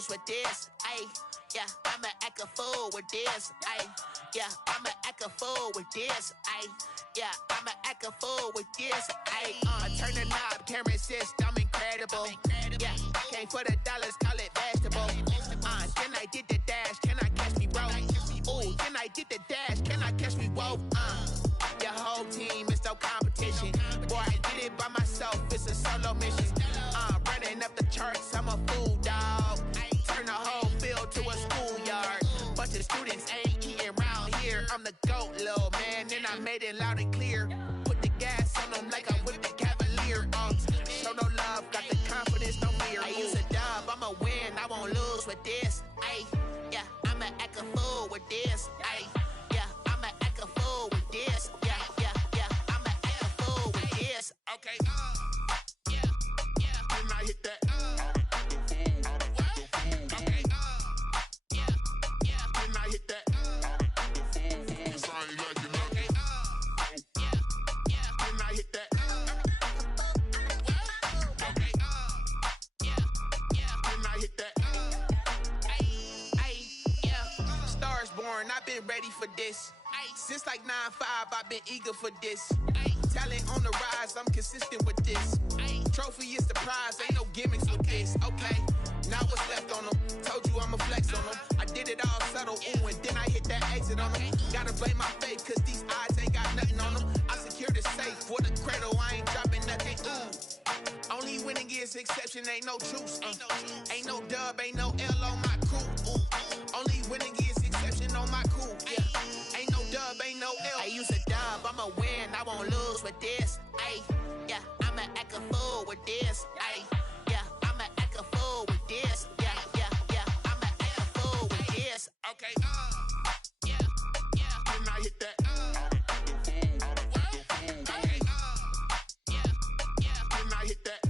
lose with this. Ay, yeah, I'ma act a fool with this. Ay, yeah, I'ma act a fool with this. Ay, yeah, I'ma act a fool with this. Ay, I turn the knob, can't resist, I'm incredible. Yeah, came for the dollars, call it vegetable. Then I did the dash, can I catch me, bro? Ooh, then I did the dash, can I catch me, whoa? Your whole team is no competition. Boy, I did it by myself, it's a solo mission. Running up the charts, I'm a fool, dog. Turn the whole field to a schoolyard. Bunch of students ain't eating round here. I'm the GOAT, little man, and I made it loud and clear. Put the gas on them like I'm with the Cavalier. Show no love, got the confidence, no fear. I use a dub, I'ma win, I won't lose with this. Ay, yeah, I'ma act a fool with this. Ay, yeah, I'ma act a fool with this. Yeah, yeah, yeah, I'ma act a fool with this. Okay, yeah, yeah. Then I hit that. Okay, yeah, yeah. Then I hit that. I've been ready for this. Since like 9-5, I've been eager for this. Talent on the rise, I'm consistent with this. Trophy is the prize, ain't no gimmicks with this. Okay, now what's left on them? Told you I'ma flex on them. I did it all subtle, ooh, and then I hit that exit on them. Gotta blame my faith, cause these eyes ain't got nothing on them. I secured the safe for the cradle, I ain't dropping nothing, ooh. Only winning is exception, ain't no truce. Ain't no dub, ain't no L on my crew. Ooh. Only winning is exception on my crew. Yeah. Ain't no dub, ain't no L. I use a dub, I'ma win, I won't lose with this. Ay, yeah, I'ma act a fool with this. Ay, yeah, I'ma act a fool with this. Yeah, yeah, yeah, I'ma act a fool with this. Okay, yeah, yeah. Then I hit that. Okay, yeah, yeah. Then I hit that.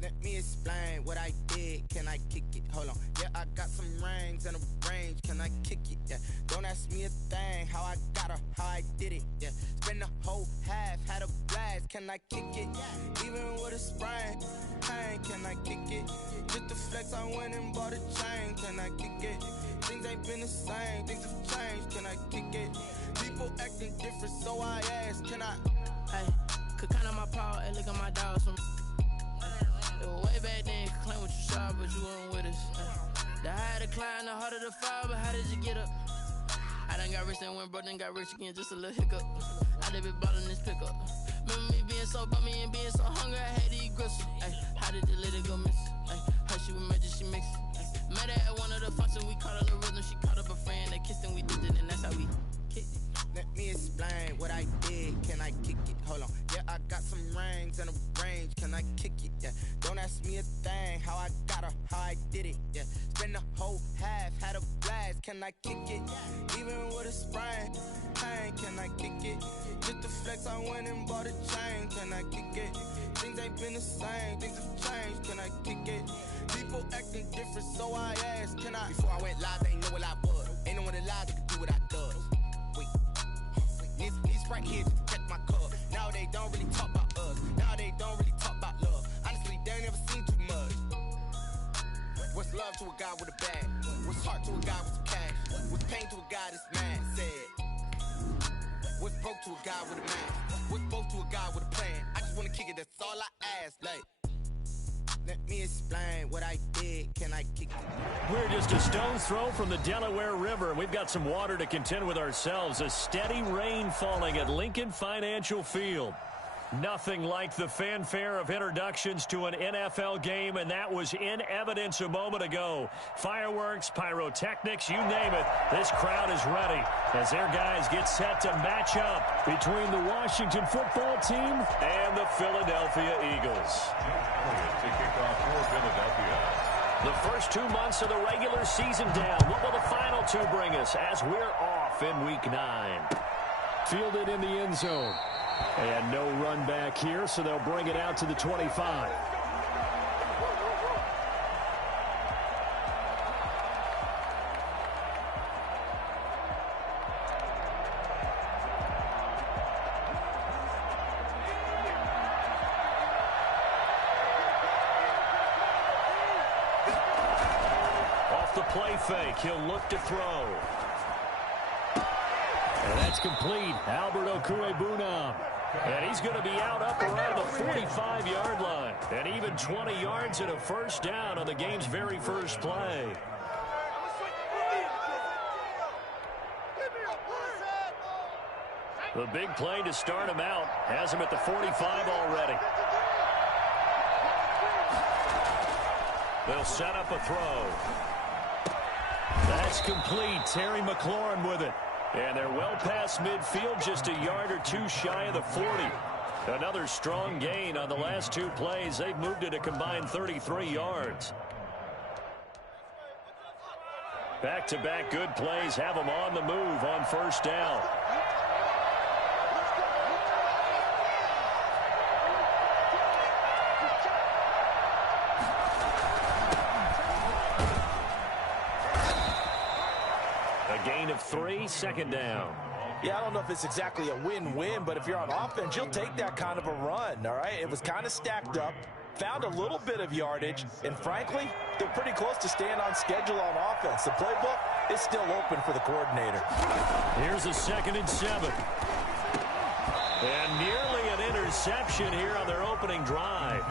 Let me explain what I did. Can I kick it? Hold on. Yeah, I got some rings and a range. Can I kick it? Yeah. Don't ask me a thing. How I got her, how I did it. Yeah. Spend the whole half, had a blast. Can I kick it? Even with a sprain. Pain, can I kick it? Just the flex, I went and bought a chain. Can I kick it? Things ain't been the same. Things have changed. Can I kick it? People acting different, so I ask. Can I? Hey, could count on my power and look at my dogs from. Way back then, you could claim what you saw, but you weren't with us. The higher the climb, the harder the fall, but how did you get up? I done got rich and went broke, then got rich again, just a little hiccup. I done been ballin' this pickup. Remember me being so bummy and being so hungry, I had to eat gristle. Ay, how did the lady go miss? Ay, how she was magic, she mixed. Met her at one of the functions, we caught her the rhythm, she caught up a friend, they kissed and we did it, and that's how we kicked it. Let me explain what I did. Can I kick it? Hold on. Yeah, I got some rings and a range. Can I kick it? Yeah. Don't ask me a thing. How I got her, how I did it. Yeah. Spend the whole half, had a blast. Can I kick it? Even with a sprain. Pain, can I kick it? Just the flex, I went and bought a chain. Can I kick it? Things ain't been the same. Things have changed. Can I kick it? People acting different, so I asked. Can I? Before I went live, they ain't know what I was. Ain't no one alive that could do what I does. These right here just check my cup. Now they don't really talk about us. Now they don't really talk about love. Honestly, they ain't never seen too much. What's love to a guy with a bag? What's heart to a guy with some cash? What's pain to a guy that's mad? Said. What's broke to a guy with a mask? What's both to a guy with a plan? I just wanna kick it, that's all I ask. Like, let me explain what I did. Can I kick it? We're just a stone's throw from the Delaware River. We've got some water to contend with ourselves. A steady rain falling at Lincoln Financial Field. Nothing like the fanfare of introductions to an NFL game, and that was in evidence a moment ago. Fireworks, pyrotechnics, you name it. This crowd is ready as their guys get set to match up between the Washington football team and the Philadelphia Eagles. To kick off for Philadelphia. The first 2 months of the regular season down. What will the final two bring us as we're off in Week 9? Fielded in the end zone. And no run back here, so they'll bring it out to the 25. Off the play fake, he'll look to throw. And that's complete. Albert Okwuegbunam. And he's going to be out up around the 45-yard line. And even 20 yards and a first down on the game's very first play. The big play to start him out has him at the 45 already. They'll set up a throw. That's complete. Terry McLaurin with it. And they're well past midfield, just a yard or two shy of the 40. Another strong gain on the last two plays. They've moved it a combined 33 yards. Back-to-back good plays have them on the move on first down. Gain of 3, second down. Yeah, I don't know if it's exactly a win-win, but if you're on offense, you'll take that kind of a run, all right? It was kind of stacked up, found a little bit of yardage, and frankly, they're pretty close to staying on schedule on offense. The playbook is still open for the coordinator. Here's a 2nd and 7. And nearly an interception here on their opening drive.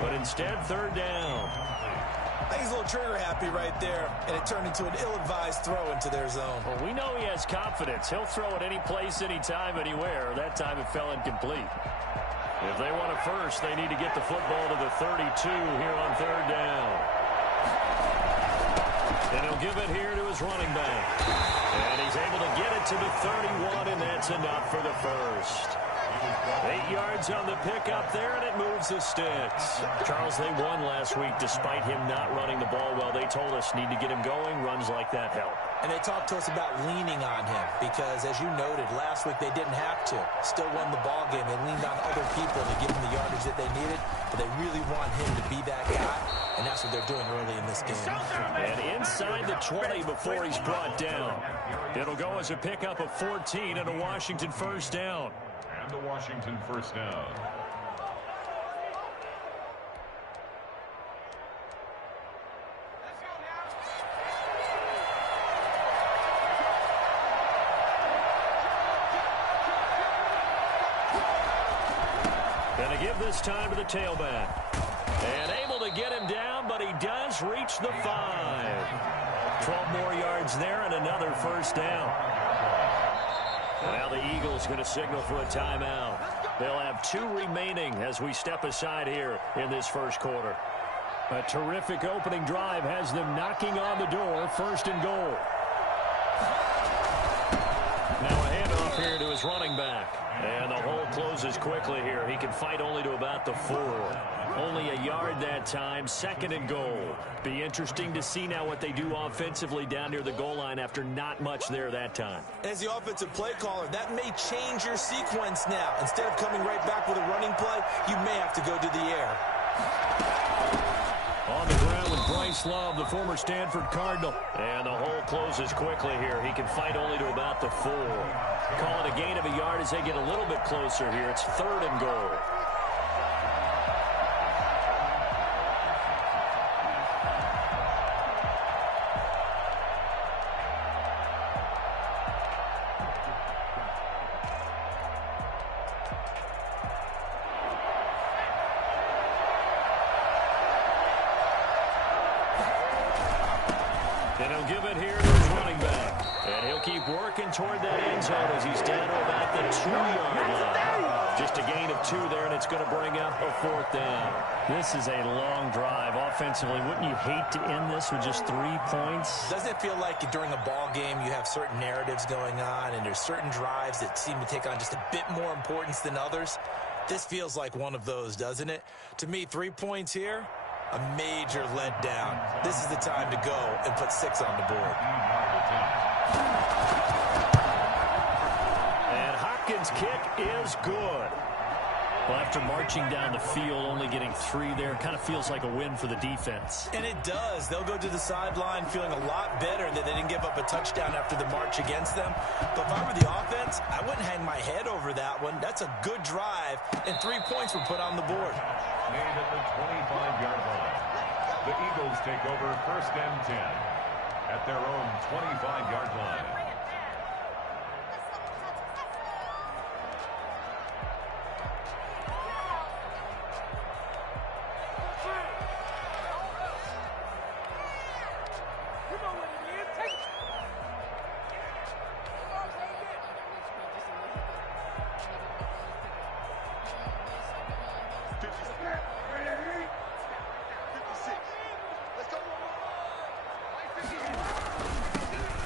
But instead, 3rd down. I think he's a little trigger happy right there, and it turned into an ill-advised throw into their zone. Well, we know he has confidence. He'll throw it any place, anytime, anywhere. That time it fell incomplete. If they want a first, they need to get the football to the 32 here on 3rd down. And he'll give it here to his running back. And he's able to get it to the 31, and that's enough for the first. 8 yards on the pickup there, and it moves the sticks. Charles, they won last week despite him not running the ball well. They told us need to get him going. Runs like that help. And they talked to us about leaning on him because, as you noted, last week they didn't have to. Still won the ball game. They leaned on other people to give him the yardage that they needed, but they really want him to be that guy, and that's what they're doing early in this game. And inside the 20 before he's brought down. It'll go as a pickup of 14 and a Washington first down. And the Washington first down. Going to give this time to the tailback. And able to get him down, but he does reach the 5. 12 more yards there and another first down. Now the Eagles going to signal for a timeout. They'll have 2 remaining as we step aside here in this first quarter. A terrific opening drive has them knocking on the door, 1st and goal. Now a handoff here to his running back. And the hole closes quickly here. He can fight only to about the 4. Only a yard that time, 2nd and goal. Be interesting to see now what they do offensively down near the goal line after not much there that time. As the offensive play caller, that may change your sequence now. Instead of coming right back with a running play, you may have to go to the air. On the ground with Bryce Love, the former Stanford Cardinal. And the hole closes quickly here. He can fight only to about the 4. Call it a gain of a yard as they get a little bit closer here. It's 3rd and goal. And he'll give it here to his running back. And he'll keep working toward that end zone as he's down to about the 2-yard line. Just a gain of 2 there, and it's going to bring up a 4th down. This is a long drive. Offensively, wouldn't you hate to end this with just 3 points? Doesn't it feel like during a ball game you have certain narratives going on and there's certain drives that seem to take on just a bit more importance than others? This feels like one of those, doesn't it? To me, 3 points here, a major letdown. This is the time to go and put 6 on the board. And Hopkins' kick is good. Well, after marching down the field, only getting 3 there, kind of feels like a win for the defense. And it does. They'll go to the sideline feeling a lot better that they didn't give up a touchdown after the march against them. But if I were the offense, I wouldn't hang my head over that one. That's a good drive, and 3 points were put on the board. Made at the 25-yard line. The Eagles take over 1st and 10 at their own 25-yard line.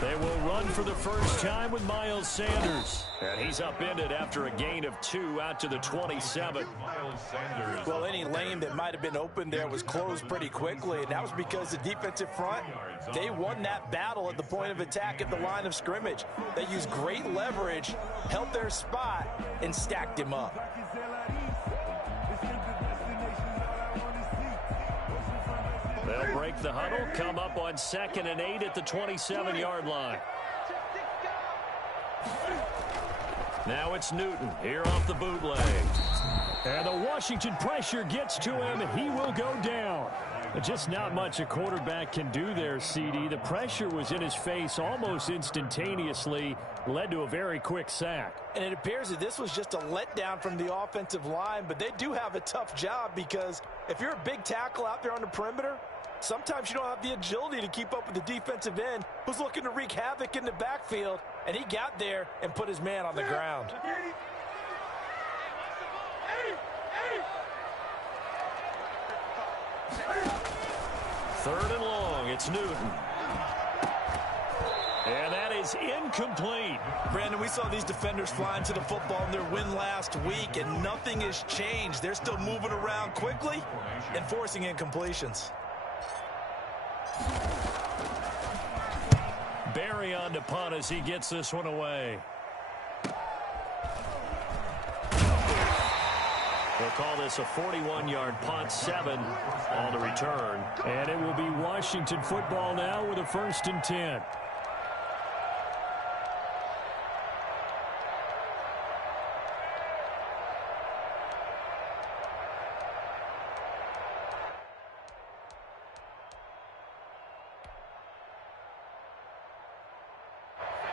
They will run for the first time with Miles Sanders. And he's upended after a gain of 2 out to the 27. Well, any lane that might have been open there was closed pretty quickly, and that was because the defensive front, they won that battle at the point of attack at the line of scrimmage. They used great leverage, held their spot, and stacked him up. They'll break the huddle, come up on 2nd and 8 at the 27-yard line. Now it's Newton here off the bootleg. And the Washington pressure gets to him, and he will go down. Just not much a quarterback can do there, CD. The pressure was in his face almost instantaneously, led to a very quick sack. And it appears that this was just a letdown from the offensive line, but they do have a tough job because if you're a big tackle out there on the perimeter, sometimes you don't have the agility to keep up with the defensive end who's looking to wreak havoc in the backfield, and he got there and put his man on the ground. 3rd and long, it's Newton. And that is incomplete. Brandon, we saw these defenders flying to the football in their win last week, and nothing has changed. They're still moving around quickly and forcing incompletions. Barry on to punt as he gets this one away. They'll call this a 41-yard punt, 7 on the return. And it will be Washington football now with a 1st and 10.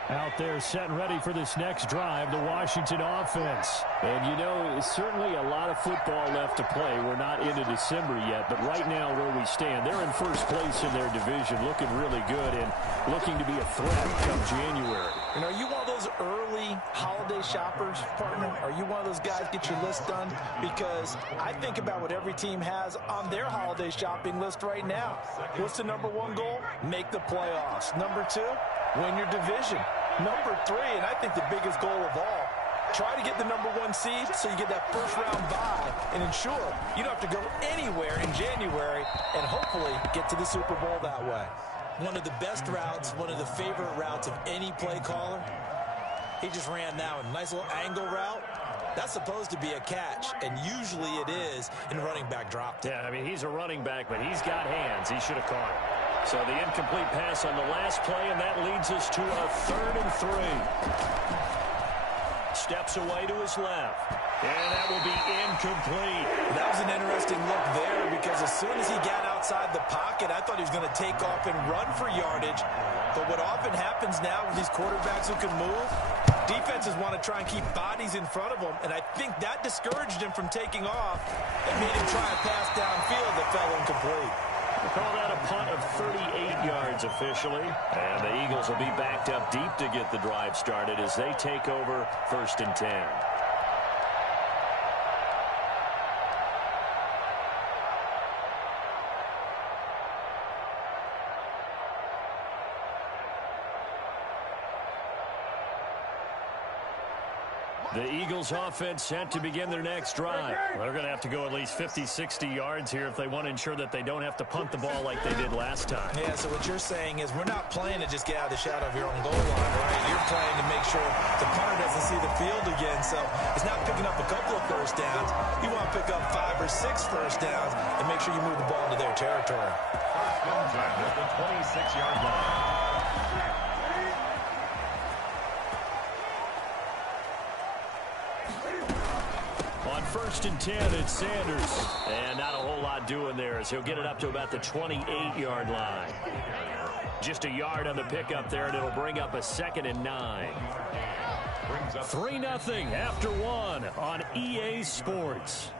Out there set and ready for this next drive, the Washington offense. And, you know, certainly a lot of football left to play. We're not into December yet, but right now where we stand, they're in first place in their division, looking really good and looking to be a threat come January. And are you one of those early holiday shoppers, partner? Are you one of those guys get your list done? Because I think about what every team has on their holiday shopping list right now. What's the number 1 goal? Make the playoffs. Number 2, win your division. Number 3, and I think the biggest goal of all, try to get the number 1 seed so you get that first-round bye and ensure you don't have to go anywhere in January and hopefully get to the Super Bowl that way. One of the best routes, one of the favorite routes of any play caller. He just ran that one. Nice little angle route. That's supposed to be a catch, and usually it is in running back drop. Yeah, I mean, he's a running back, but he's got hands. He should have caught it. So the incomplete pass on the last play, and that leads us to a 3rd and 3. Steps away to his left, and that will be incomplete. That was an interesting look there because as soon as he got outside the pocket, I thought he was going to take off and run for yardage. But what often happens now with these quarterbacks who can move, defenses want to try and keep bodies in front of them, and I think that discouraged him from taking off and made him try a pass downfield that fell incomplete. We'll call that a punt of 38 yards officially. And the Eagles will be backed up deep to get the drive started as they take over 1st and 10. The Eagles offense set to begin their next drive. Well, they're going to have to go at least 50, 60 yards here if they want to ensure that they don't have to punt the ball like they did last time. Yeah, so what you're saying is we're not playing to just get out of the shadow of your own goal line, right? You're playing to make sure the punter doesn't see the field again. So it's not picking up a couple of first downs. You want to pick up 5 or 6 first downs and make sure you move the ball into their territory. First down at the 26-yard line. On 1st and 10, it's Sanders. And not a whole lot doing there as he'll get it up to about the 28-yard line. Just a yard on the pickup there, and it'll bring up a 2nd and 9. 3-0 after 1 on EA Sports.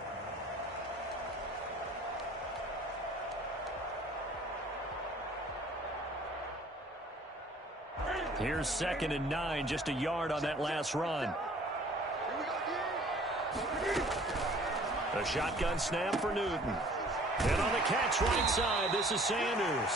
Here's 2nd and 9, just a yard on that last run. A shotgun snap for Newton. And on the catch right side, this is Sanders.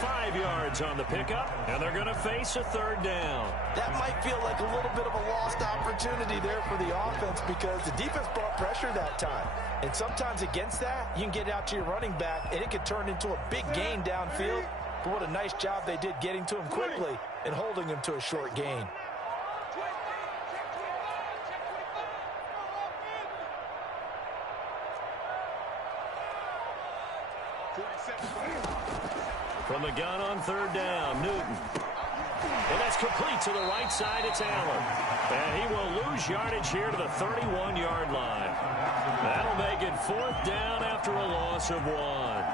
5 yards on the pickup, and they're going to face a 3rd down. That might feel like a little bit of a lost opportunity there for the offense because the defense brought pressure that time. And sometimes against that, you can get out to your running back, and it can turn into a big gain downfield. But what a nice job they did getting to him quickly and holding him to a short gain. From the gun on 3rd down, Newton. And that's complete to the right side. It's Allen. And he will lose yardage here to the 31-yard line. That'll make it 4th down after a loss of 1.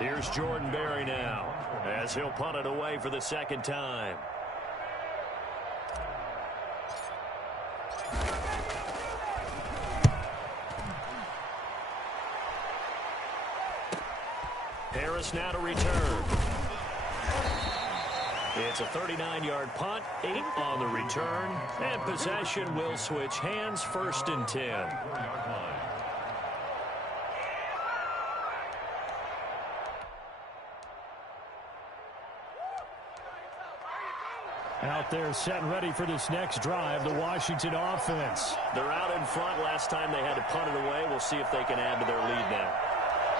Here's Jordan Berry now as he'll punt it away for the 2nd time. Harris now to return. It's a 39-yard punt, 8 on the return, and possession will switch hands, 1st and 10. Out there set and ready for this next drive, the Washington offense. They're out in front. Last time they had to punt it away. We'll see if they can add to their lead now.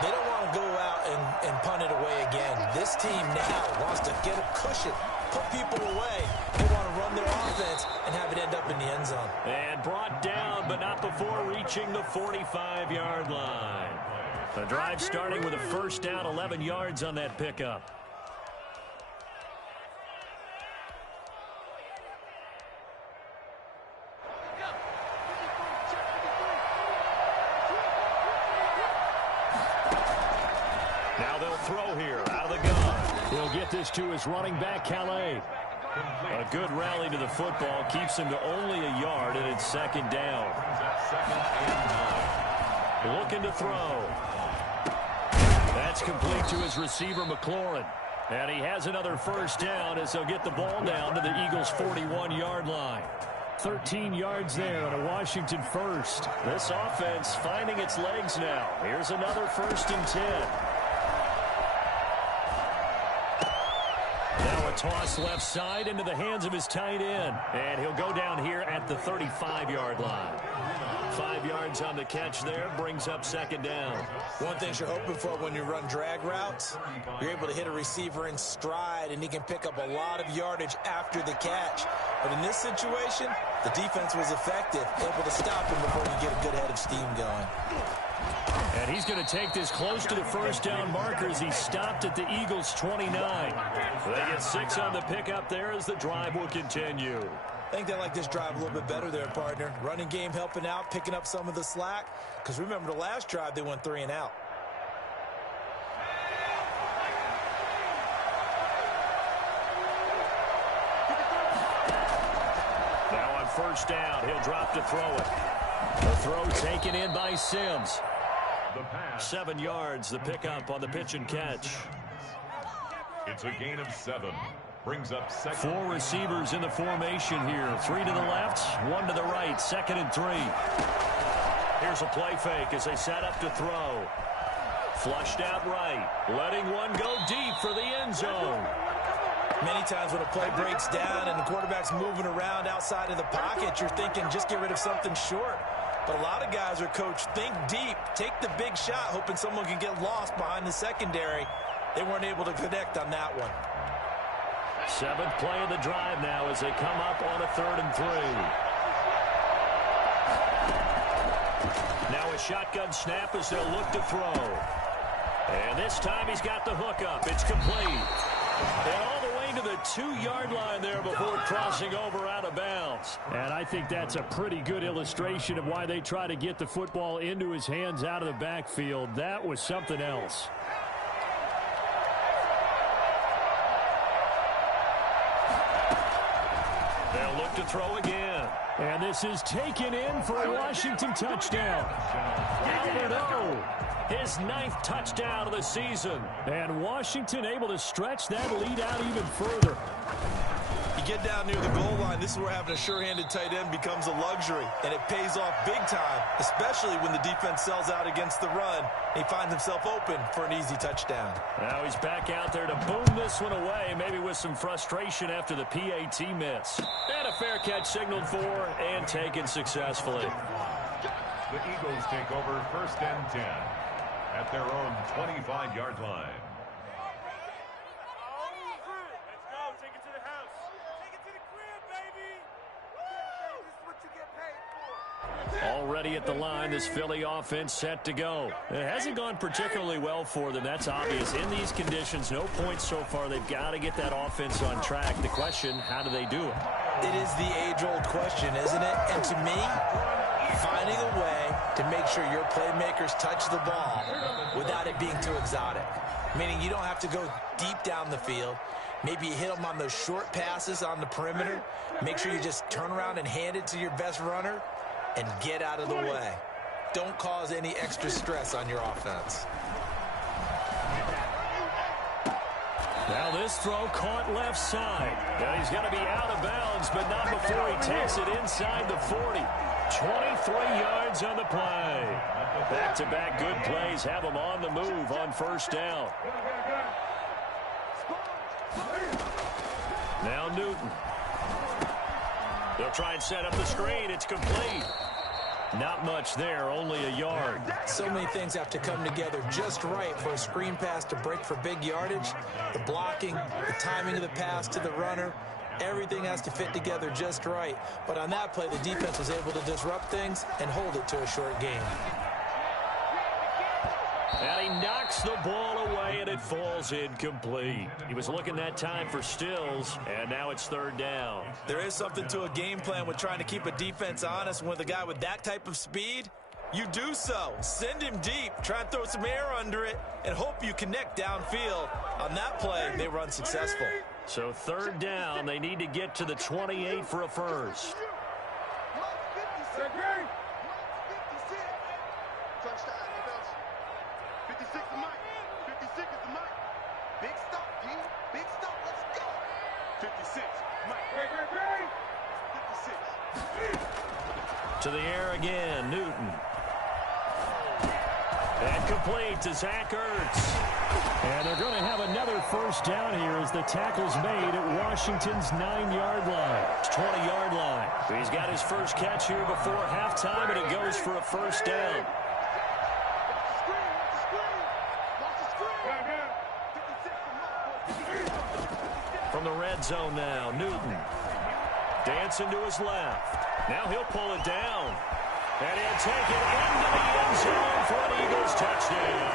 They don't want to go out and punt it away again. This team now wants to get a cushion, put people away. They want to run their offense and have it end up in the end zone. And brought down, but not before reaching the 45-yard line. The drive starting with a 1st down, 11 yards on that pickup. Throw here out of the gun. He'll get this to his running back, Calais. A good rally to the football keeps him to only a yard, and it's 2nd down. Looking to throw. That's complete to his receiver, McLaurin. And he has another 1st down as they'll get the ball down to the Eagles' 41-yard line. 13 yards there and a Washington 1st. This offense finding its legs now. Here's another 1st and 10. Now a toss left side into the hands of his tight end. And he'll go down here at the 35-yard line. 5 yards on the catch there, brings up 2nd down. One thing you're hoping for when you run drag routes, you're able to hit a receiver in stride, and he can pick up a lot of yardage after the catch. But in this situation, the defense was effective, able to stop him before you get a good head of steam going. And he's going to take this close to the 1st down marker as he stopped at the Eagles' 29. They get 6 on the pickup there as the drive will continue. I think they like this drive a little bit better there, partner. Running game helping out, picking up some of the slack. Because remember, the last drive, they went 3 and out. Now on 1st down, he'll drop to throw it. The throw taken in by Sims. 7 yards, the pickup on the pitch and catch. It's a gain of 7. Brings up 2nd. 4 receivers in the formation here. 3 to the left, 1 to the right. 2nd and 3. Here's a play fake as they set up to throw. Flushed out right. Letting one go deep for the end zone. Many times when a play breaks down and the quarterback's moving around outside of the pocket, you're thinking just get rid of something short. But a lot of guys are coached, think deep, take the big shot, hoping someone can get lost behind the secondary. They weren't able to connect on that one. 7th play of the drive now as they come up on a 3rd and 3. Now a shotgun snap as they'll look to throw. And this time he's got the hook up. It's complete. And all the way to the 2-yard line there before crossing over out of bounds. And I think that's a pretty good illustration of why they try to get the football into his hands out of the backfield. That was something else. They'll look to throw again. And this is taken in for a Washington touchdown. Albert O, his 9th touchdown of the season. And Washington able to stretch that lead out even further. You get down near the goal line, this is where having a sure-handed tight end becomes a luxury, and it pays off big time, especially when the defense sells out against the run. He finds himself open for an easy touchdown. Now he's back out there to boom this one away, maybe with some frustration after the PAT miss. And a fair catch signaled for and taken successfully. The Eagles take over 1st and 10 at their own 25-yard line. Already at the line, this Philly offense set to go. It hasn't gone particularly well for them. That's obvious. In these conditions, no points so far. They've got to get that offense on track. The question, how do they do it? It is the age-old question, isn't it? And to me, finding a way to make sure your playmakers touch the ball without it being too exotic. Meaning you don't have to go deep down the field. Maybe you hit them on those short passes on the perimeter. Make sure you just turn around and hand it to your best runner and get out of the way. Don't cause any extra stress on your offense. Now this throw caught left side. And he's going to be out of bounds, but not before he takes it inside the 40. 23 yards on the play. Back-to-back good plays have him on the move on 1st down. Now Newton. They'll try and set up the screen. It's complete. Not much there, only a yard. So many things have to come together just right for a screen pass to break for big yardage. The blocking, the timing of the pass to the runner, everything has to fit together just right. But on that play, the defense was able to disrupt things and hold it to a short game. And he knocks the ball away, and it falls incomplete. He was looking that time for Stills, and now it's 3rd down. There is something to a game plan with trying to keep a defense honest. With a guy with that type of speed, you do so. Send him deep, try and throw some air under it, and hope you connect downfield. On that play, they were unsuccessful. So 3rd down, they need to get to the 28 for a first. To the air again, Newton. And complete to Zach Ertz. And they're going to have another 1st down here as the tackle's made at Washington's 9-yard line. 20-yard line. He's got his first catch here before halftime, and it goes for a 1st down. From the red zone now, Newton. Dancing to his left. Now he'll pull it down. And he'll take it into the end zone for an Eagles touchdown.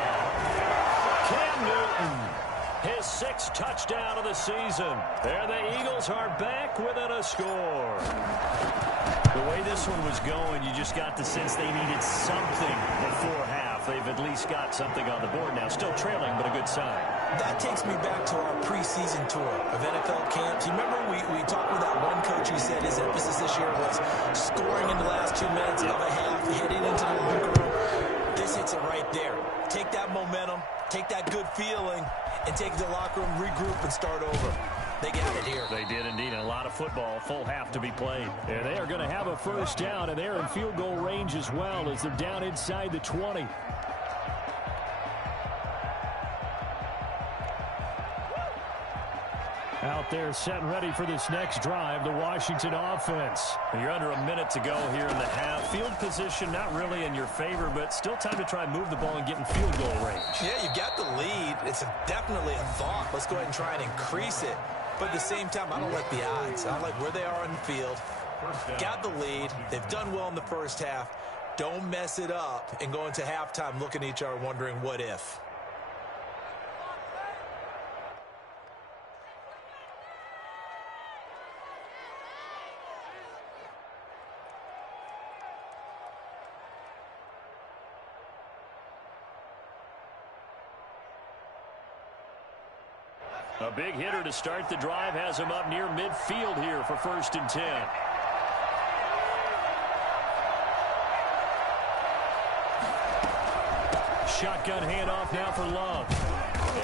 Cam Newton, his 6th touchdown of the season. There the Eagles are back within a score. The way this one was going, you just got the sense they needed something before half. They've at least got something on the board now. Still trailing, but a good sign. That takes me back to our preseason tour of NFL camps. You remember we talked with that one coach who said his emphasis this year was scoring in the last 2 minutes of a half, heading into the locker room. This hits it right there. Take that momentum, take that good feeling, and take it to the locker room, regroup, and start over. They got it here. They did indeed. A lot of football, full half to be played. And they are going to have a 1st down, and they're in field goal range as well as they're down inside the 20. out there setting ready for this next drive, the Washington offense. You're under a minute to go here in the half. Field position not really in your favor, but still time to try and move the ball and get in field goal range. Yeah, you've got the lead. It's definitely a thought. Let's go ahead and try and increase it. But at the same time, I don't like the odds. I like where they are on the field. Got the lead. They've done well in the first half. Don't mess it up and go into halftime looking at each other wondering what if. A big hitter to start the drive has him up near midfield here for 1st and 10. Shotgun handoff now for Love.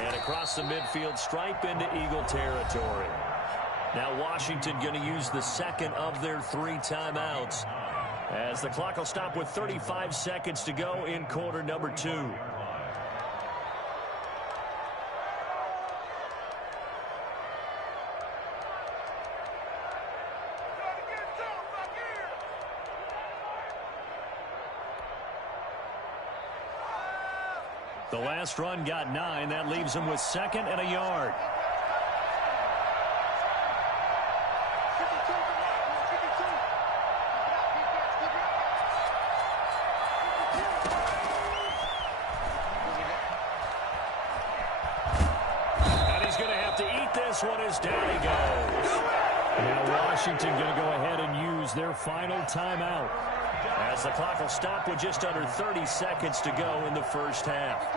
And across the midfield stripe into Eagle territory. Now Washington going to use the second of their 3 timeouts, as the clock will stop with 35 seconds to go in quarter number 2. The last run got 9. That leaves him with 2nd and a yard. And he's going to have to eat this one as down he goes. Now Washington going to go ahead and use their final timeout, as the clock will stop with just under 30 seconds to go in the first half.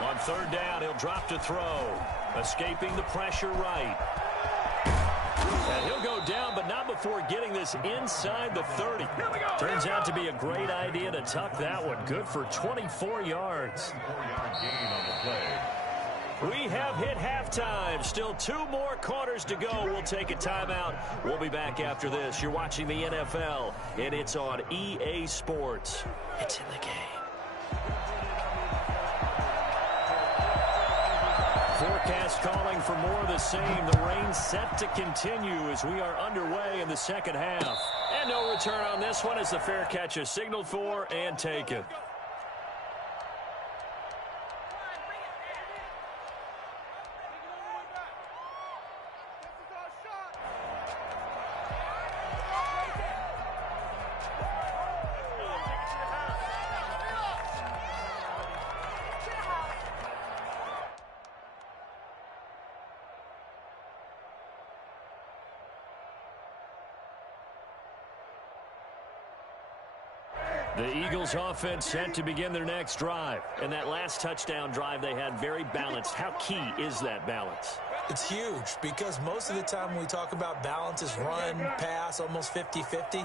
On 3rd down, he'll drop to throw. Escaping the pressure right. And he'll go down, but not before getting this inside the 30. Turns out to be a great idea to tuck that one. Good for 24 yards. 4-yard gain on the play. We have hit halftime. Still 2 more quarters to go. We'll take a timeout. We'll be back after this. You're watching the NFL, and it's on EA Sports. It's in the game. Forecast calling for more of the same. The rain set to continue as we are underway in the second half. And no return on this one as the fair catch is signaled for and taken. The Eagles offense set to begin their next drive. And that last touchdown drive they had very balanced. How key is that balance? It's huge because most of the time when we talk about balance is run, pass, almost 50-50.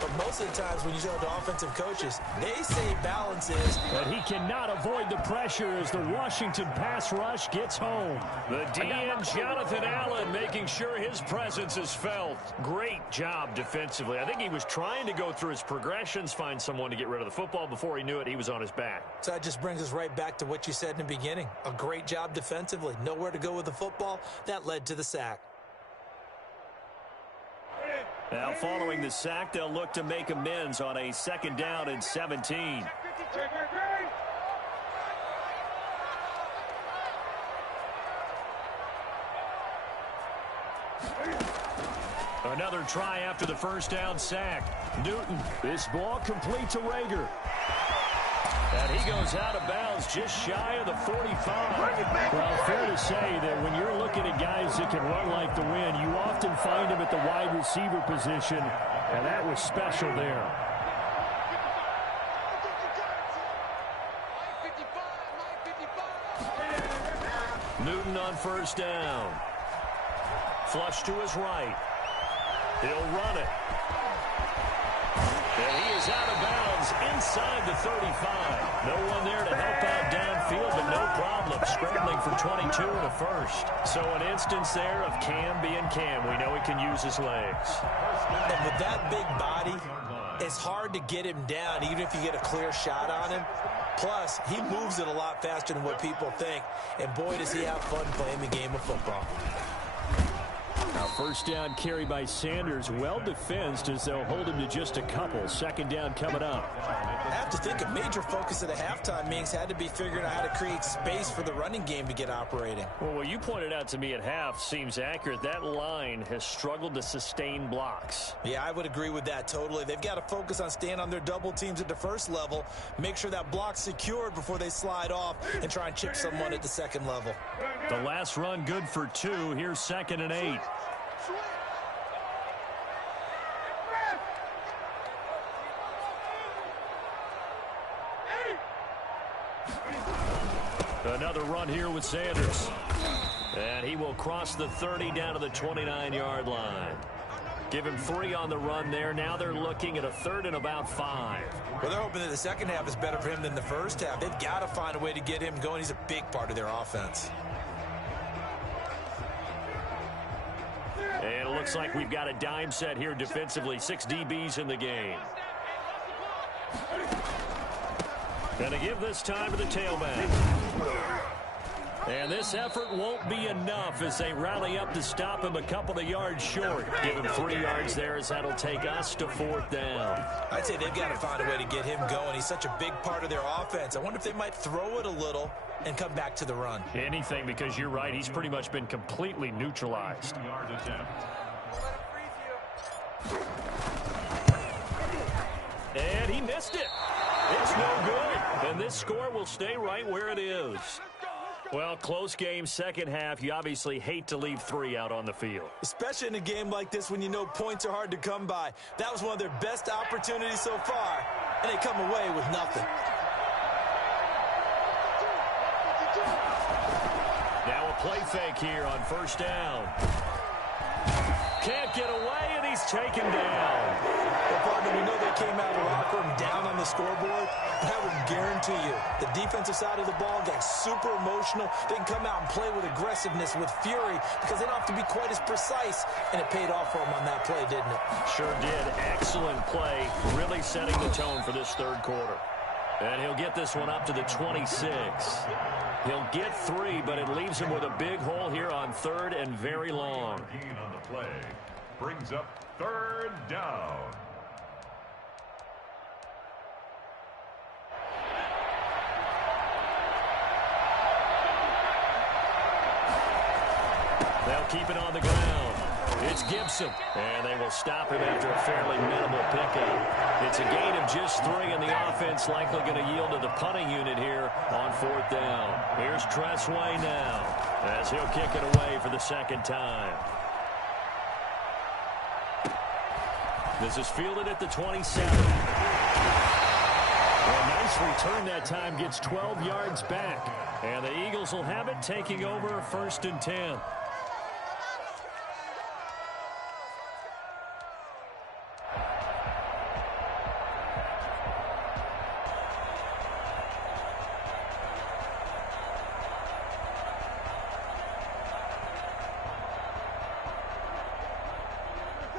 But most of the times when you talk to offensive coaches, they say balance is. But he cannot avoid the pressure as the Washington pass rush gets home. The DN, Jonathan Allen, making sure his presence is felt. Great job defensively. I think he was trying to go through his progressions, find someone to get rid of the football. Before he knew it, he was on his back. So that just brings us right back to what you said in the beginning. A great job defensively. Nowhere to go with the football. That led to the sack. Now following the sack, they'll look to make amends on a 2nd down and 17. Another try after the 1st down sack. Newton, this ball complete to Rager. And he goes out of bounds just shy of the 45. Well, fair to say that when you're looking at guys that can run like the wind, you often find them at the wide receiver position, and that was special there. Newton on 1st down. Flush to his right. He'll run it. And he is out of bounds inside the 35. No one there to help out downfield, but no problem. Scrambling for 22 and a 1st. So an instance there of Cam being Cam. We know he can use his legs. And with that big body, It's hard to get him down, even if you get a clear shot on him. Plus, he moves it a lot faster than what people think. And boy, does he have fun playing the game of football. Now, first down carry by Sanders, well defensed as they'll hold him to just a couple. Second down coming up. I have to think a major focus of the halftime meetings had to be figuring out how to create space for the running game to get operating. Well, what you pointed out to me at half seems accurate. That line has struggled to sustain blocks. Yeah, I would agree with that totally. They've got to focus on staying on their double teams at the first level, make sure that block's secured before they slide off, and try and chip someone at the second level. The last run good for 2. Here's 2nd and 8. Another run here with Sanders. And he will cross the 30 down to the 29-yard line. Give him 3 on the run there. Now they're looking at a 3rd and about 5. Well, they're hoping that the second half is better for him than the first half. They've got to find a way to get him going. He's a big part of their offense. And it looks like we've got a dime set here defensively. 6 DBs in the game. Going to give this time to the tailback. And this effort won't be enough as they rally up to stop him a couple of yards short. Give him 3 yards there as that'll take us to 4th down. I'd say they've got to find a way to get him going. He's such a big part of their offense. I wonder if they might throw it a little and come back to the run. Anything, because you're right. He's pretty much been completely neutralized. And he missed it. It's no good. And this score will stay right where it is. Well, close game, second half. You obviously hate to leave 3 out on the field. Especially in a game like this when you know points are hard to come by. That was one of their best opportunities so far, and they come away with nothing. Now a play fake here on first down. Can't get away, and he's taken down. Well, partner, we know they came out of the locker room down on the scoreboard, but I would guarantee you the defensive side of the ball gets super emotional. They can come out and play with aggressiveness, with fury, because they don't have to be quite as precise, and it paid off for them on that play, didn't it? Sure did. Excellent play, really setting the tone for this third quarter. And he'll get this one up to the 26. He'll get 3, but it leaves him with a big hole here on 3rd and very long. On the play brings up 3rd down. They'll keep it on the ground. It's Gibson, and they will stop him after a fairly minimal pickup. It's a gain of just 3, and the offense likely going to yield to the punting unit here on 4th down. Here's Tressway now as he'll kick it away for the second time. This is fielded at the 27. Well, nice return that time, gets 12 yards back. And the Eagles will have it, taking over 1st and 10.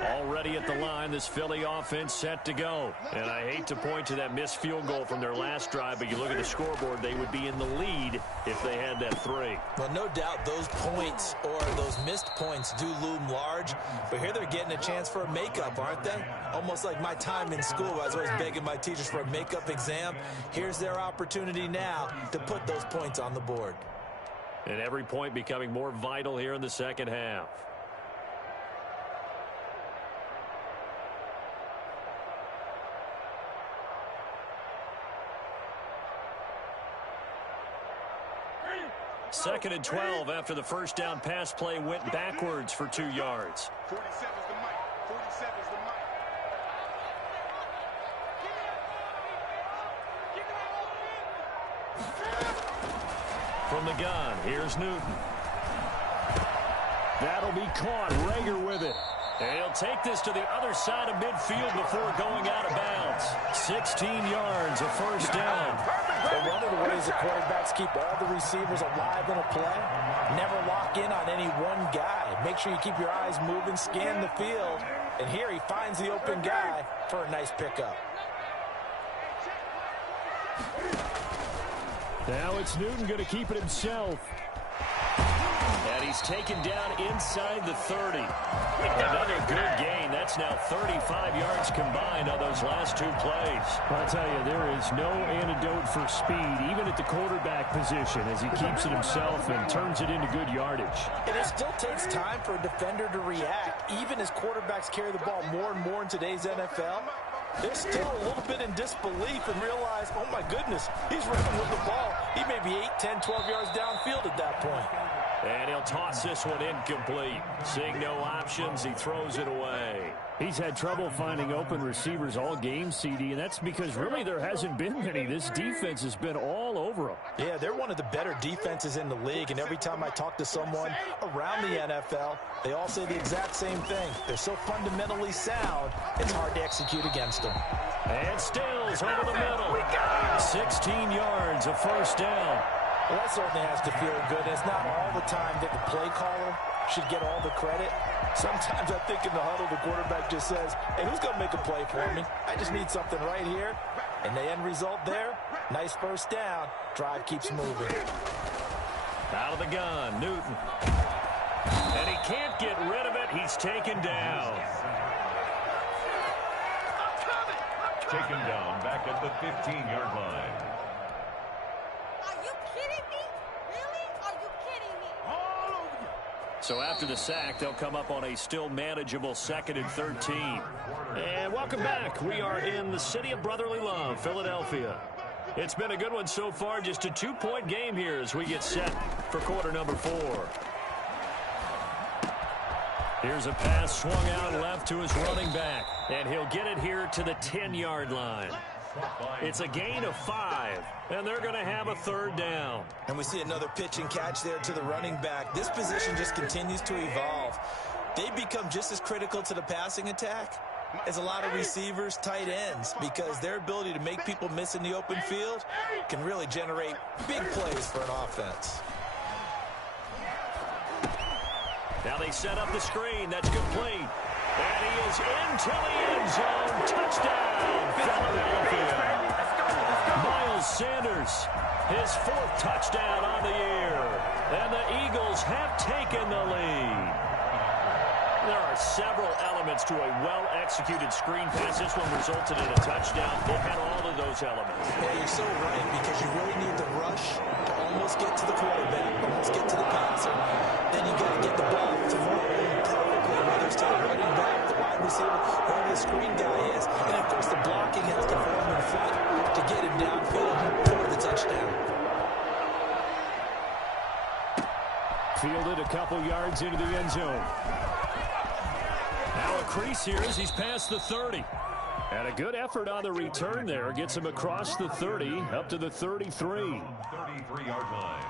Already at the line, this Philly offense set to go. And I hate to point to that missed field goal from their last drive, but you look at the scoreboard, they would be in the lead if they had that 3. Well, no doubt those points or those missed points do loom large, but here they're getting a chance for a makeup, aren't they? Almost like my time in school, I was always begging my teachers for a makeup exam. Here's their opportunity now to put those points on the board. And every point becoming more vital here in the second half. Second and 12 after the first down pass play went backwards for 2 yards. 47's the mic. 47's the mic. From the gun, here's Newton. That'll be caught. Rager with it. And he'll take this to the other side of midfield before going out of bounds. 16 yards, a first down. But one of the ways the quarterbacks keep all the receivers alive in a play, never lock in on any one guy. Make sure you keep your eyes moving, scan the field, And here he finds the open guy for a nice pickup. Now it's Newton going to keep it himself. And he's taken down inside the 30. Another good gain. That's now 35 yards combined on those last two plays. I'll tell you, there is no antidote for speed, even at the quarterback position, as he keeps it himself and turns it into good yardage. And it still takes time for a defender to react, even as quarterbacks carry the ball more and more in today's NFL. They're still a little bit in disbelief and realize, oh my goodness, he's running with the ball. He may be 8, 10, 12 yards downfield at that point. And he'll toss this one incomplete. Seeing no options, he throws it away. He's had trouble finding open receivers all game, CD, and that's because really there hasn't been many. This defense has been all over him. Yeah, they're one of the better defenses in the league, and every time I talk to someone around the NFL, they all say the exact same thing. They're so fundamentally sound, it's hard to execute against them. And Stills over the middle. 16 yards, a first down. Well, that certainly has to feel good. It's not all the time that the play caller should get all the credit. Sometimes I think in the huddle, the quarterback just says, hey, who's going to make a play for me? I just need something right here. And the end result there, nice first down. Drive keeps moving. Out of the gun, Newton. And he can't get rid of it. He's taken down. Taken down back at the 15-yard line. So after the sack, they'll come up on a still manageable 2nd and 13. And welcome back. We are in the city of brotherly love, Philadelphia. It's been a good one so far. Just a 2-point game here as we get set for quarter number 4. Here's a pass swung out left to his running back. And he'll get it here to the 10-yard line. It's a gain of 5, and they're going to have a third down. And we see another pitch and catch there to the running back. This position just continues to evolve. They become just as critical to the passing attack as a lot of receivers, tight ends, because their ability to make people miss in the open field can really generate big plays for an offense. Now they set up the screen. That's complete. And he is into the end zone. Touchdown, Philadelphia. Miles Sanders, his 4th touchdown on the year. And the Eagles have taken the lead. There are several elements to a well-executed screen pass. This one resulted in a touchdown. They had all of those elements. Yeah, you're so right, because you really need the rush to almost get to the quarterback, almost get to the passer. Then you got to get the ball thrown perfectly, whether it's to the running back, the wide receiver, whoever the screen guy is. And, of course, the blocking has to form in front to get him downfield for the touchdown. Fielded a couple yards into the end zone. Now a crease here as he's past the 30. And a good effort on the return there. Gets him across the 30, up to the 33. 33-yard line.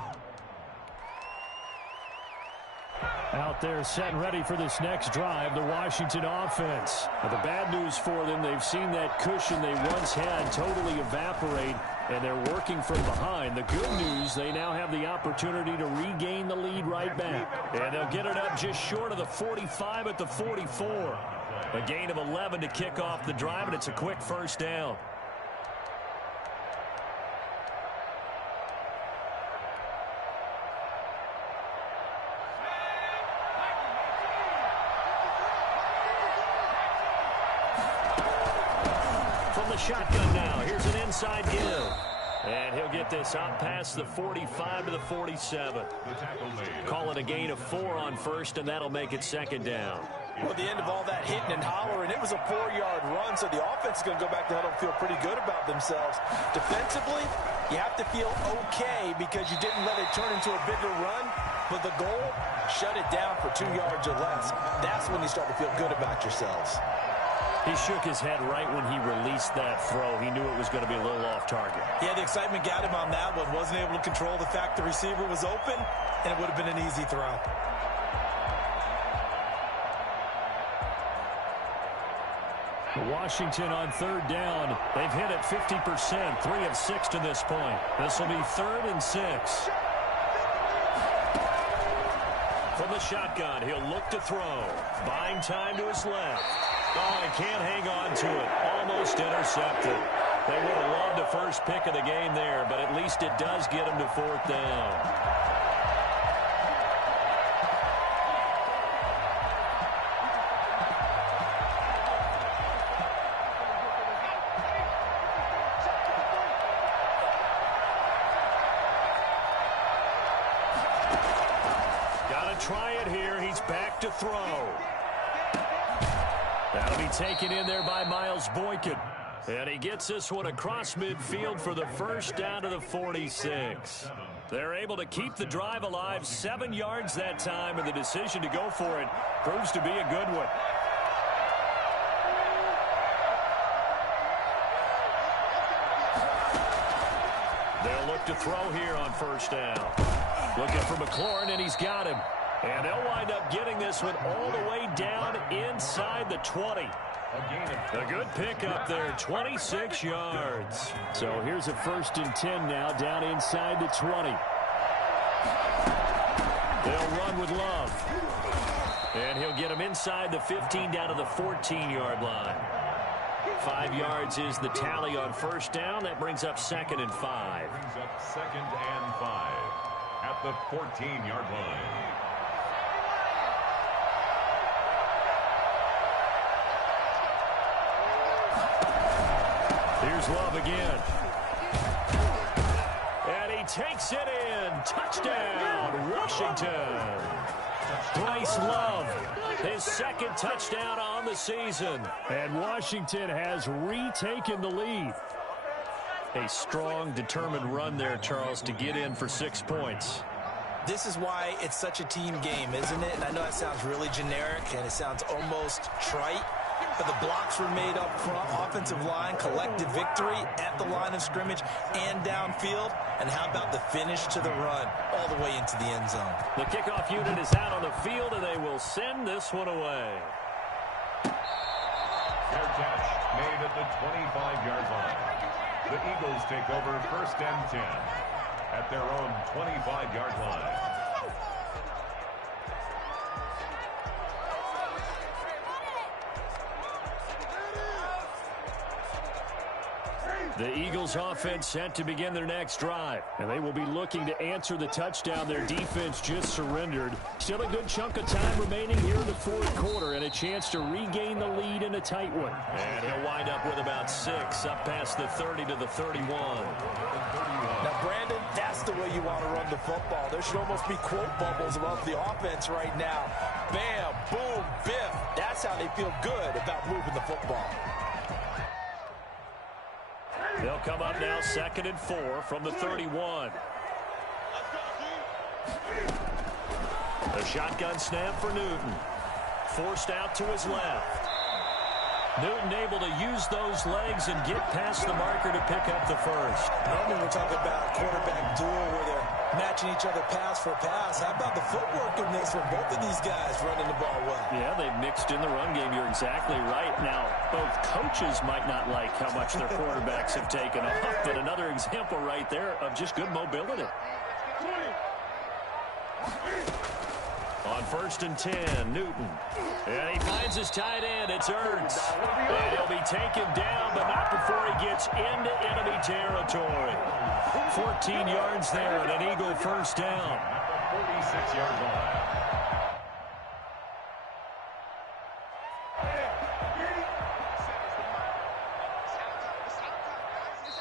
Out there set and ready for this next drive, the Washington offense. Now, the bad news for them, they've seen that cushion they once had totally evaporate, and they're working from behind. The good news, they now have the opportunity to regain the lead right back. And they'll get it up just short of the 45 at the 44. A gain of 11 to kick off the drive, and it's a quick first down. Shotgun now. Here's an inside give. And he'll get this out past the 45 to the 47. Call it a gain of 4 on first, and that'll make it 2nd down. Well, at the end of all that hitting and hollering, it was a 4-yard run, so the offense is going to go back to the huddle and feel pretty good about themselves. Defensively, you have to feel okay because you didn't let it turn into a bigger run, but the goal, shut it down for 2 yards or less. That's when you start to feel good about yourselves. He shook his head right when he released that throw. He knew it was going to be a little off target. Yeah, the excitement got him on that one. Wasn't able to control the fact the receiver was open, and it would have been an easy throw. Washington on 3rd down. They've hit it 50%, 3 of 6 to this point. This will be 3rd and 6. From the shotgun, he'll look to throw. Buying time to his left. Oh, he can't hang on to it. Almost intercepted. They would have loved a first pick of the game there, but at least it does get him to 4th down. Try it here. He's back to throw. That'll be taken in there by Miles Boykin. And he gets this one across midfield for the first down to the 46. They're able to keep the drive alive, 7 yards that time, and the decision to go for it proves to be a good one. They'll look to throw here on first down. Looking for McLaurin, and he's got him. And they'll wind up getting this one all the way down inside the 20. A good pickup there, 26 yards. So here's a 1st and 10 now, down inside the 20. They'll run with Love. And he'll get him inside the 15 down to the 14-yard line. 5 yards is the tally on first down. That brings up 2nd and 5. Brings up 2nd and 5 at the 14-yard line. Here's Love again. And he takes it in. Touchdown, Washington. Bryce Love, his 2nd touchdown on the season. And Washington has retaken the lead. A strong, determined run there, Charles, to get in for 6 points. This is why it's such a team game, isn't it? And I know that sounds really generic, and it sounds almost trite. But the blocks were made up front, offensive line, collective victory at the line of scrimmage and downfield. And how about the finish to the run all the way into the end zone? The kickoff unit is out on the field, and they will send this one away. Fair catch made at the 25-yard line. The Eagles take over 1st and 10 at their own 25-yard line. The Eagles offense set to begin their next drive, and they will be looking to answer the touchdown their defense just surrendered. Still a good chunk of time remaining here in the 4th quarter, and a chance to regain the lead in a tight one. And he'll wind up with about 6 up past the 30 to the 31. Now, Brandon, that's the way you want to run the football. There should almost be quote bubbles above the offense right now. Bam, boom, biff. That's how they feel good about moving the football. They'll come up now 2nd and 4 from the 31. The shotgun snap for Newton. Forced out to his left. Newton able to use those legs and get past the marker to pick up the first. Normally we're talking about quarterback duel where they're matching each other pass for pass. How about the footwork in this from both of these guys running the ball well? Yeah, they've mixed in the run game. You're exactly right. Now, both coaches might not like how much their quarterbacks have taken off, but another example right there of just good mobility. On 1st and 10, Newton. And he finds his tight end. It's Ertz. And he'll be taken down, but not before he gets into enemy territory. 14 yards there and an Eagle first down. 46-yard line.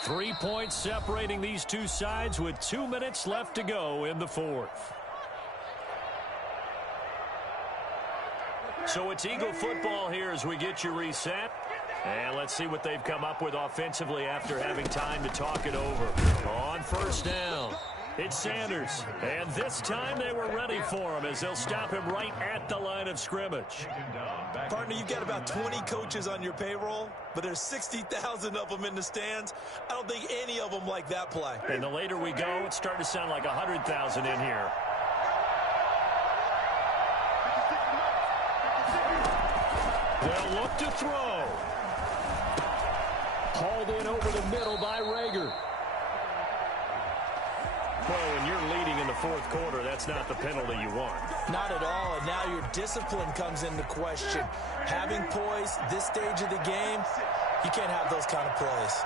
3 points separating these two sides with 2 minutes left to go in the 4th. So it's Eagle football here as we get you reset. And let's see what they've come up with offensively after having time to talk it over. On first down, it's Sanders. And this time they were ready for him as they'll stop him right at the line of scrimmage. Partner, you've got about 20 coaches on your payroll, but there's 60,000 of them in the stands. I don't think any of them like that play. And the later we go, it's starting to sound like 100,000 in here. They'll look to throw. Hauled in over the middle by Rager. Well, when you're leading in the fourth quarter, that's not the penalty you want. Not at all, and now your discipline comes into question. Having poise this stage of the game, you can't have those kind of plays.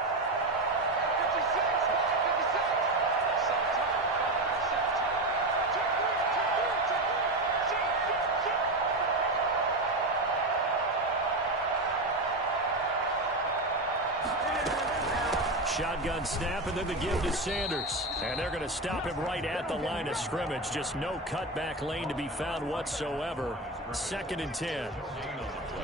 Shotgun snap, and then the give to Sanders. And they're going to stop him right at the line of scrimmage. Just no cutback lane to be found whatsoever. 2nd and 10.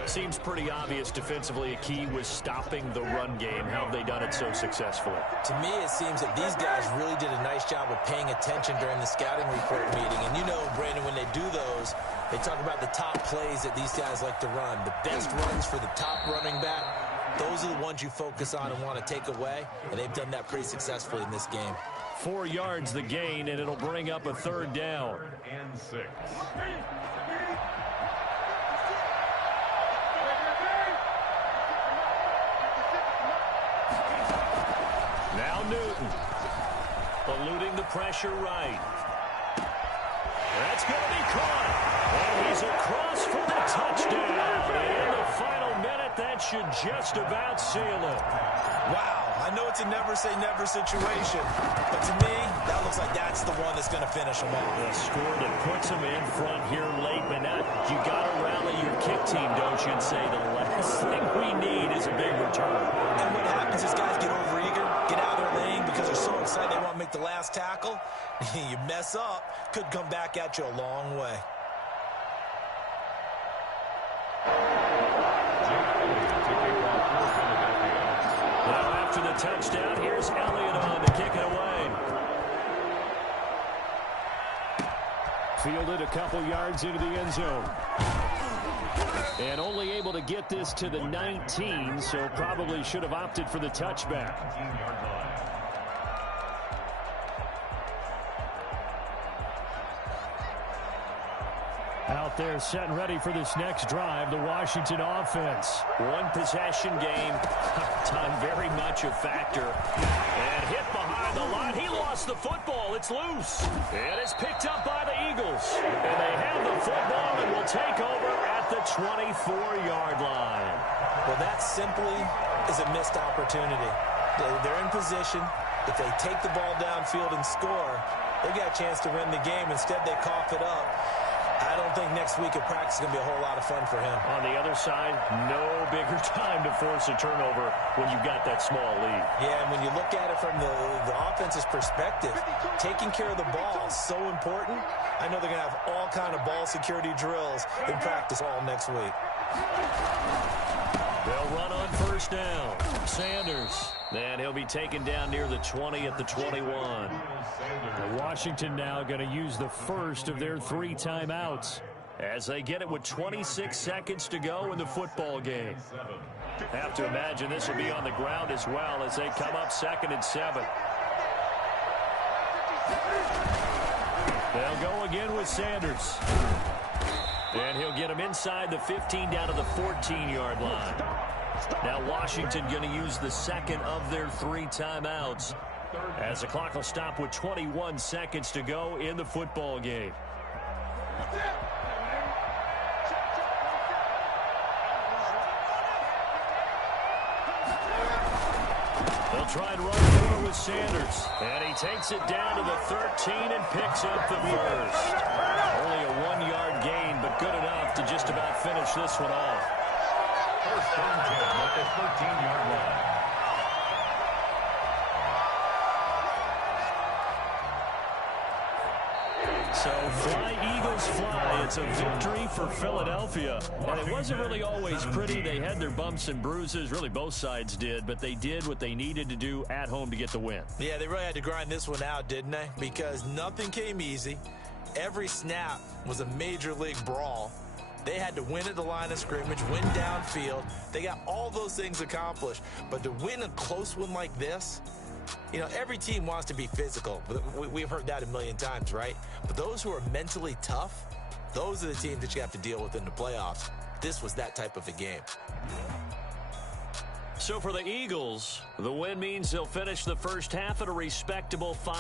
Seems pretty obvious defensively a key was stopping the run game. How have they done it so successfully? To me, it seems that these guys really did a nice job of paying attention during the scouting report meeting. And you know, Brandon, when they do those, they talk about the top plays that these guys like to run. The best runs for the top running back. Those are the ones you focus on and want to take away, and they've done that pretty successfully in this game. 4 yards the gain, and it'll bring up a 3rd down. And 6. Now Newton. Eluding the pressure right. That's going to be caught. And he's across for the touchdown. And in the final minute, that should just about seal it. Wow, I know it's a never-say-never situation, but to me, that looks like that's the one that's going to finish them off. A score that puts them in front here late, but now you got to rally your kick team, don't you, and say the last thing we need is a big return. And what happens is guys get overeager, get out of their lane because they're so excited they want to make the last tackle. You mess up, could come back at you a long way. Now after the touchdown, here's Elliott on to kick it away. Fielded a couple yards into the end zone. And only able to get this to the 19, so probably should have opted for the touchback. Out there set and ready for this next drive, the Washington offense. One possession game, time very much a factor. And hit behind the line. He lost the football. It's loose. And it's picked up by the Eagles. And they have the football and will take over at the 24-yard line. Well, that simply is a missed opportunity. They're in position. If they take the ball downfield and score, they got a chance to win the game. Instead, they cough it up. I don't think next week at practice is going to be a whole lot of fun for him. On the other side, no bigger time to force a turnover when you've got that small lead. Yeah, and when you look at it from the offense's perspective, taking care of the ball is so important. I know they're going to have all kind of ball security drills in practice all next week. They'll run on first down. Sanders. And he'll be taken down near the 20 at the 21. Washington now going to use the first of their 3 timeouts as they get it with 26 seconds to go in the football game. Have to imagine this will be on the ground as well as they come up 2nd and 7. They'll go again with Sanders. And he'll get him inside the 15 down to the 14-yard line. Now Washington going to use the second of their 3 timeouts as the clock will stop with 21 seconds to go in the football game. They'll try and run forward with Sanders. And he takes it down to the 13 and picks up the first. Only a 1-yard gain, but good enough to just about finish this one off. First and 10 at the 13-yard line. So fly, Eagles, fly. It's a victory for Philadelphia. And it wasn't really always pretty. They had their bumps and bruises. Really, both sides did. But they did what they needed to do at home to get the win. Yeah, they really had to grind this one out, didn't they? Because nothing came easy. Every snap was a major league brawl. They had to win at the line of scrimmage, win downfield. They got all those things accomplished. But to win a close one like this, you know, every team wants to be physical. We've heard that a million times, right? But those who are mentally tough, those are the teams that you have to deal with in the playoffs. This was that type of a game. So for the Eagles, the win means they'll finish the first half at a respectable 5.